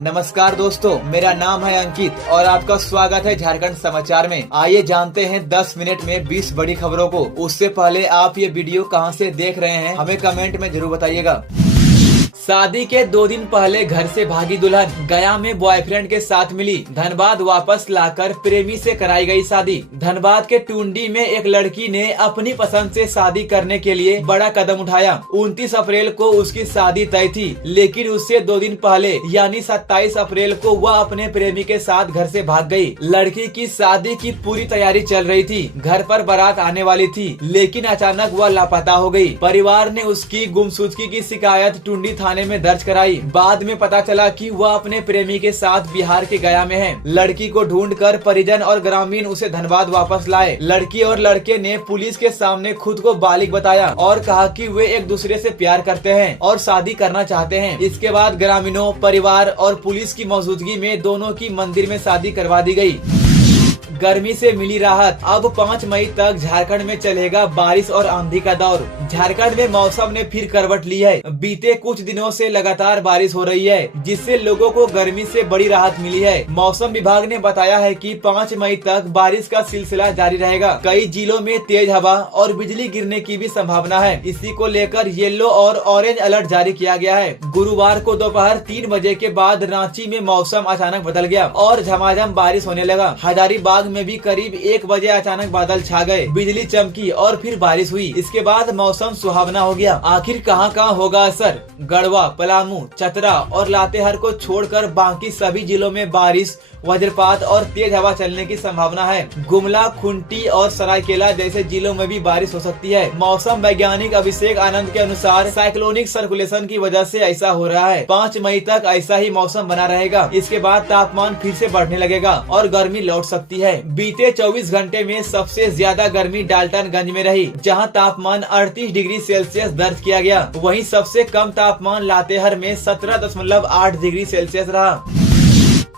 नमस्कार दोस्तों, मेरा नाम है अंकित और आपका स्वागत है झारखंड समाचार में। आइए जानते हैं 10 मिनट में 20 बड़ी खबरों को। उससे पहले आप ये वीडियो कहां से देख रहे हैं हमें कमेंट में जरूर बताइएगा। शादी के 2 दिन पहले घर से भागी दुल्हन, गया में बॉयफ्रेंड के साथ मिली, धनबाद वापस लाकर प्रेमी से कराई गई शादी। धनबाद के टुंडी में एक लड़की ने अपनी पसंद से शादी करने के लिए बड़ा कदम उठाया। 29 अप्रैल को उसकी शादी तय थी, लेकिन उससे 2 दिन पहले यानी 27 अप्रैल को वह अपने प्रेमी के साथ घर से भाग गई। लड़की की शादी की पूरी तैयारी चल रही थी, घर पर बारात आने वाली थी, लेकिन अचानक वह लापता हो गई। परिवार ने उसकी गुमशुदगी की शिकायत टुंडी थाने में दर्ज कराई। बाद में पता चला कि वह अपने प्रेमी के साथ बिहार के गया में है। लड़की को ढूंढकर परिजन और ग्रामीण उसे धनबाद वापस लाए। लड़की और लड़के ने पुलिस के सामने खुद को बालिग बताया और कहा कि वे एक दूसरे से प्यार करते हैं और शादी करना चाहते हैं। इसके बाद ग्रामीणों, परिवार और पुलिस की मौजूदगी में दोनों की मंदिर में शादी करवा दी गई। गर्मी से मिली राहत। अब 5 मई तक झारखंड में चलेगा बारिश और आंधी का दौर। झारखंड में मौसम ने फिर करवट ली है। बीते कुछ दिनों से लगातार बारिश हो रही है, जिससे लोगों को गर्मी से बड़ी राहत मिली है। मौसम विभाग ने बताया है कि 5 मई तक बारिश का सिलसिला जारी रहेगा। कई जिलों में तेज हवा और बिजली गिरने की भी संभावना है। इसी को लेकर येलो और ऑरेंज अलर्ट जारी किया गया है। गुरुवार को दोपहर 3 बजे के बाद रांची में मौसम अचानक बदल गया और झमाझम बारिश होने लगा। हजारीबाग में भी करीब 1 बजे अचानक बादल छा गए, बिजली चमकी और फिर बारिश हुई। इसके बाद मौसम सुहावना हो गया। आखिर कहां होगा असर? गढ़वा, पलामू, चतरा और लातेहार को छोड़कर बाकी सभी जिलों में बारिश, वज्रपात और तेज हवा चलने की संभावना है। गुमला, खुंटी और सरायकेला जैसे जिलों में भी बारिश हो सकती है। मौसम वैज्ञानिक अभिषेक आनंद के अनुसार साइक्लोनिक सर्कुलेशन की वजह से ऐसा हो रहा है। 5 मई तक ऐसा ही मौसम बना रहेगा। इसके बाद तापमान फिर से बढ़ने लगेगा और गर्मी लौट सकती है। बीते 24 घंटे में सबसे ज्यादा गर्मी डाल्टनगंज में रही, जहां तापमान 38 डिग्री सेल्सियस दर्ज किया गया। वहीं सबसे कम तापमान लातेहार में 17.8 डिग्री सेल्सियस रहा।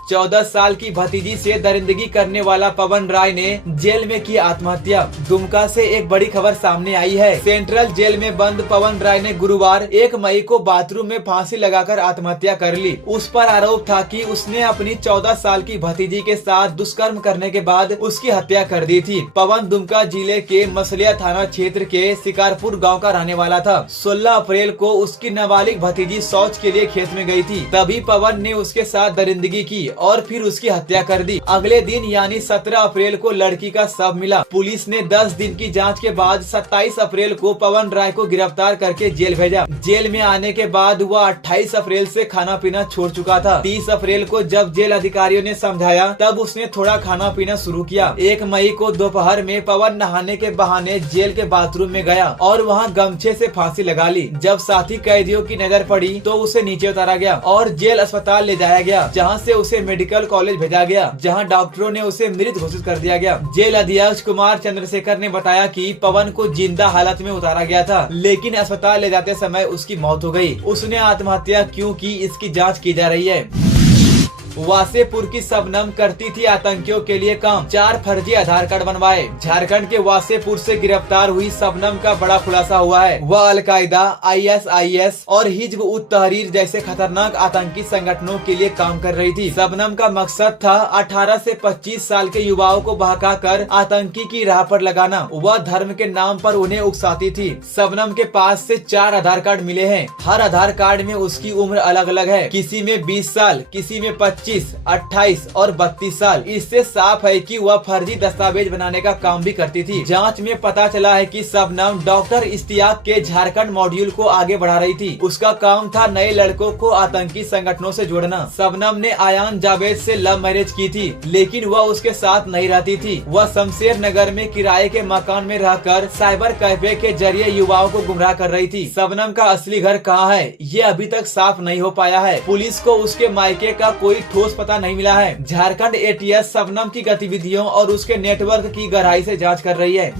14 साल की भतीजी से दरिंदगी करने वाला पवन राय ने जेल में की आत्महत्या। दुमका से एक बड़ी खबर सामने आई है। सेंट्रल जेल में बंद पवन राय ने गुरुवार 1 मई को बाथरूम में फांसी लगाकर आत्महत्या कर ली। उस पर आरोप था कि उसने अपनी 14 साल की भतीजी के साथ दुष्कर्म करने के बाद उसकी हत्या कर दी थी। पवन दुमका जिले के मसलिया थाना क्षेत्र के शिकारपुर गाँव का रहने वाला था। 16 अप्रैल को उसकी नाबालिग भतीजी शौच के लिए खेत में गयी थी, तभी पवन ने उसके साथ दरिंदगी की और फिर उसकी हत्या कर दी। अगले दिन यानी 17 अप्रैल को लड़की का शव मिला। पुलिस ने 10 दिन की जांच के बाद 27 अप्रैल को पवन राय को गिरफ्तार करके जेल भेजा। जेल में आने के बाद वह 28 अप्रैल से खाना पीना छोड़ चुका था। 30 अप्रैल को जब जेल अधिकारियों ने समझाया, तब उसने थोड़ा खाना पीना शुरू किया। 1 मई को दोपहर में पवन नहाने के बहाने जेल के बाथरूम में गया और वहाँ गमछे से फांसी लगा ली। जब साथी कैदियों की नजर पड़ी तो उसे नीचे उतारा गया और जेल अस्पताल ले जाया गया, जहाँ से उसे मेडिकल कॉलेज भेजा गया, जहां डॉक्टरों ने उसे मृत घोषित कर दिया गया। जेल अधीक्षक कुमार चंद्रशेखर ने बताया कि पवन को जिंदा हालत में उतारा गया था, लेकिन अस्पताल ले जाते समय उसकी मौत हो गई। उसने आत्महत्या क्यों की, इसकी जांच की जा रही है। वासेपुर की शबनम करती थी आतंकियों के लिए काम, 4 फर्जी आधार कार्ड बनवाए। झारखंड के वासेपुर से गिरफ्तार हुई शबनम का बड़ा खुलासा हुआ है। वह अलकायदा, ISIS और हिजब उत तहरीर जैसे खतरनाक आतंकी संगठनों के लिए काम कर रही थी। शबनम का मकसद था 18 से 25 साल के युवाओं को बहकाकर आतंकी की राह पर लगाना। वह धर्म के नाम पर उन्हें उकसाती थी। शबनम के पास से 4 आधार कार्ड मिले हैं। हर आधार कार्ड में उसकी उम्र अलग अलग है, किसी में 20 साल, किसी में 25, 28 और 32 साल। इससे साफ है कि वह फर्जी दस्तावेज बनाने का काम भी करती थी। जांच में पता चला है कि शबनम डॉक्टर इश्तियाक के झारखंड मॉड्यूल को आगे बढ़ा रही थी। उसका काम था नए लड़कों को आतंकी संगठनों से जोड़ना। शबनम ने आयान जावेद से लव मैरिज की थी, लेकिन वह उसके साथ नहीं रहती थी। वह शमशेर नगर में किराए के मकान में रहकर साइबर कैफे के जरिए युवाओं को गुमराह कर रही थी। शबनम का असली घर कहाँ है, ये अभी तक साफ नहीं हो पाया है। पुलिस को उसके मायके का कोई ठोस पता नहीं मिला है। झारखंड ATS शबनम की गतिविधियों और उसके नेटवर्क की गहराई से जांच कर रही है।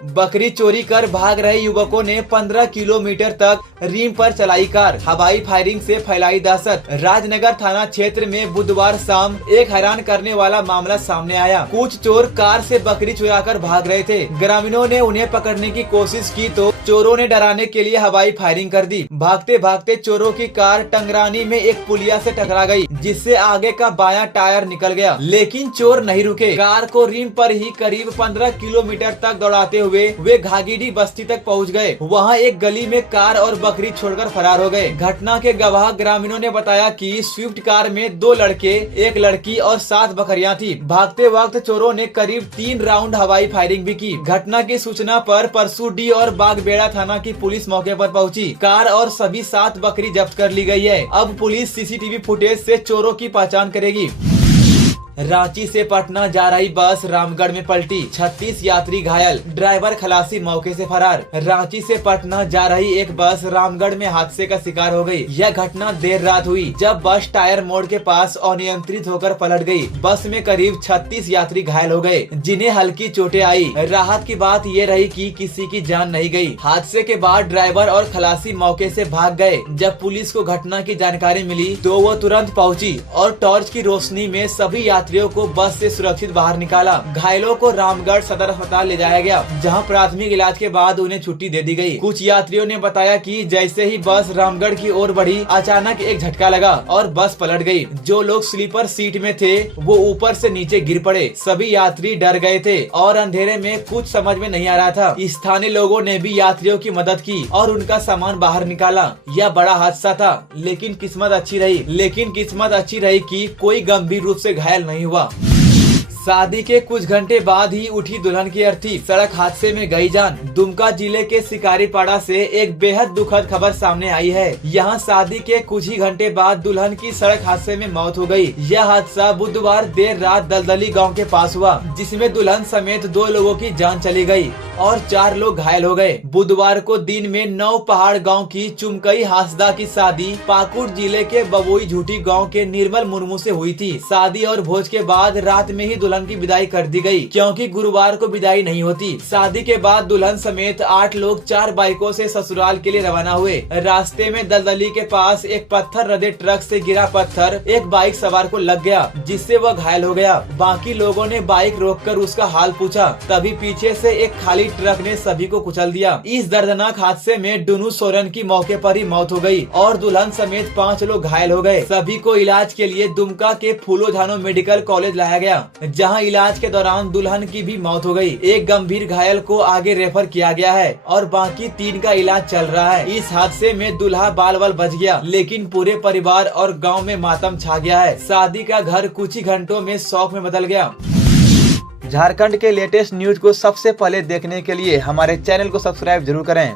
बकरी चोरी कर भाग रहे युवकों ने 15 किलोमीटर तक रीम पर चलाई कार, हवाई फायरिंग से फैलाई दहशत। राजनगर थाना क्षेत्र में बुधवार शाम एक हैरान करने वाला मामला सामने आया। कुछ चोर कार से बकरी चुराकर भाग रहे थे। ग्रामीणों ने उन्हें पकड़ने की कोशिश की तो चोरों ने डराने के लिए हवाई फायरिंग कर दी। भागते भागते चोरों की कार टंगरानी में एक पुलिया से टकरा गई, जिससे आगे का बायां टायर निकल गया। लेकिन चोर नहीं रुके। कार को रीम पर ही करीब 15 किलोमीटर तक दौड़ाते हुए वे घागीडी बस्ती तक पहुंच गए। वहां एक गली में कार और बकरी छोड़कर फरार हो गए। घटना के गवाह ग्रामीणों ने बताया कि स्विफ्ट कार में 2 लड़के, 1 लड़की और 7 बकरियां थी। भागते वक्त चोरों ने करीब 3 राउंड हवाई फायरिंग भी की। घटना की सूचना पर परसूडी और बागबेड़ा थाना की पुलिस मौके पर पहुंची। कार और सभी 7 बकरी जब्त कर ली गई है। अब पुलिस सीसीटीवी फुटेज से चोरों की पहचान करेगी। रांची से पटना जा रही बस रामगढ़ में पलटी, 36 यात्री घायल, ड्राइवर खलासी मौके से फरार। रांची से पटना जा रही एक बस रामगढ़ में हादसे का शिकार हो गई। यह घटना देर रात हुई, जब बस टायर मोड़ के पास अनियंत्रित होकर पलट गई। बस में करीब 36 यात्री घायल हो गए, जिन्हें हल्की चोटें आई। राहत की बात ये रही कि किसी की जान नहीं गई। हादसे के बाद ड्राइवर और खलासी मौके से भाग गए। जब पुलिस को घटना की जानकारी मिली तो वो तुरंत पहुंची और टॉर्च की रोशनी में सभी यात्रियों को बस से सुरक्षित बाहर निकाला। घायलों को रामगढ़ सदर अस्पताल ले जाया गया, जहां प्राथमिक इलाज के बाद उन्हें छुट्टी दे दी गई। कुछ यात्रियों ने बताया कि जैसे ही बस रामगढ़ की ओर बढ़ी, अचानक एक झटका लगा और बस पलट गई। जो लोग स्लीपर सीट में थे वो ऊपर से नीचे गिर पड़े। सभी यात्री डर गए थे और अंधेरे में कुछ समझ में नहीं आ रहा था। स्थानीय लोगों ने भी यात्रियों की मदद की और उनका सामान बाहर निकाला। यह बड़ा हादसा था, लेकिन किस्मत अच्छी रही कि कोई गंभीर रूप से घायल नहीं हुआ। शादी के कुछ घंटे बाद ही उठी दुल्हन की अर्थी, सड़क हादसे में गई जान। दुमका जिले के शिकारीपाड़ा से एक बेहद दुखद खबर सामने आई है। यहाँ शादी के कुछ ही घंटे बाद दुल्हन की सड़क हादसे में मौत हो गई। यह हादसा बुधवार देर रात दलदली गांव के पास हुआ, जिसमें दुल्हन समेत 2 लोगों की जान चली गई और 4 लोग घायल हो गए। बुधवार को दिन में 9 पहाड़ गाँव की चुमकई हांसदा की शादी पाकुड़ जिले के बबोई झूठी गाँव के निर्मल मुर्मू से हुई थी। शादी और भोज के बाद रात में ही दुल्हन की विदाई कर दी गई, क्योंकि गुरुवार को विदाई नहीं होती। शादी के बाद दुल्हन समेत 8 लोग 4 बाइकों से ससुराल के लिए रवाना हुए। रास्ते में दलदली के पास एक पत्थर लदे ट्रक से गिरा पत्थर एक बाइक सवार को लग गया, जिससे वह घायल हो गया। बाकी लोगों ने बाइक रोककर उसका हाल पूछा, तभी पीछे से एक खाली ट्रक ने सभी को कुचल दिया। इस दर्दनाक हादसे में डुनू सोरेन की मौके पर ही मौत हो गई और दुल्हन समेत 5 लोग घायल हो गए। सभी को इलाज के लिए दुमका के फूलो झानो मेडिकल कॉलेज लाया गया, जहां इलाज के दौरान दुल्हन की भी मौत हो गई। एक गंभीर घायल को आगे रेफर किया गया है और बाकी 3 का इलाज चल रहा है। इस हादसे में दूल्हा बाल बच गया, लेकिन पूरे परिवार और गांव में मातम छा गया है। शादी का घर कुछ ही घंटों में शौक में बदल गया। झारखंड के लेटेस्ट न्यूज को सबसे पहले देखने के लिए हमारे चैनल को सब्सक्राइब जरूर करें।